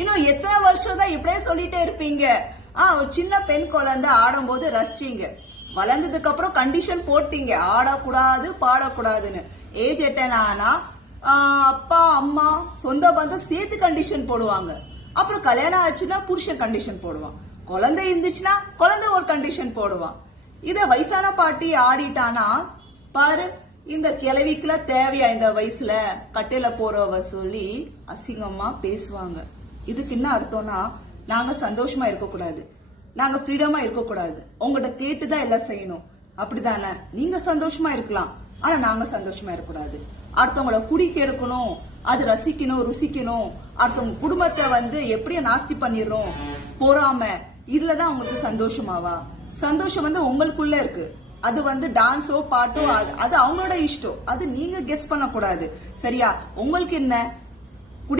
இன்னும் எத்தனை வருஷம் தான் இப்படியே சொல்லிட்டே இருப்பீங்க? ஒரு சின்ன பெண் குழந்தை ஆடும் போது ரசிச்சீங்க, வளர்ந்ததுக்கு அப்புறம் கண்டிஷன் போட்டீங்க ஆடக்கூடாது பாடக்கூடாதுன்னு. ஏஜ் எட்டன் ஆனா அப்பா அம்மா சொந்த பந்தம் சேர்த்து கண்டிஷன் போடுவாங்க. அப்புறம் கல்யாணம் ஆச்சுன்னா புருஷன் கண்டிஷன் போடுவான், குழந்தை இருந்துச்சுன்னா குழந்தை ஒரு கண்டிஷன் போடுவான். இத வயசான பாட்டி ஆடிட்டானா பாரு, இந்த கிழவிக்குலாம் தேவையா இந்த வயசுல கட்டையில போறவ சொல்லி அசிங்கமா பேசுவாங்க. இதுக்கு என்ன அர்த்தம்னா, நாங்க சந்தோஷமா இருக்கக்கூடாது, நாங்க ஃப்ரீடமா இருக்கக்கூடாது, உங்ககிட்ட கேட்டுதான் எல்லாம் செய்யணும், அப்படிதானே? நீங்க சந்தோஷமா இருக்கலாம், ஆனா நாங்க சந்தோஷமா இருக்கக்கூடாது. அடுத்தவங்கள குடிக்க எடுக்கணும், அது ரசிக்கணும் ருசிக்கணும், அடுத்தவங்க குடும்பத்தை எப்படியா நாஸ்தி பண்ணிடுறோம், போறாம இதுலதான் உங்களுக்கு சந்தோஷமாவா? சந்தோஷம் உங்களுக்குள்ள இருக்கு. அது டான்ஸோ பாட்டோ அது அவங்களோட இஷ்டம், அது நீங்க கெஸ் பண்ண கூடாது. சரியா? உங்களுக்கு என்ன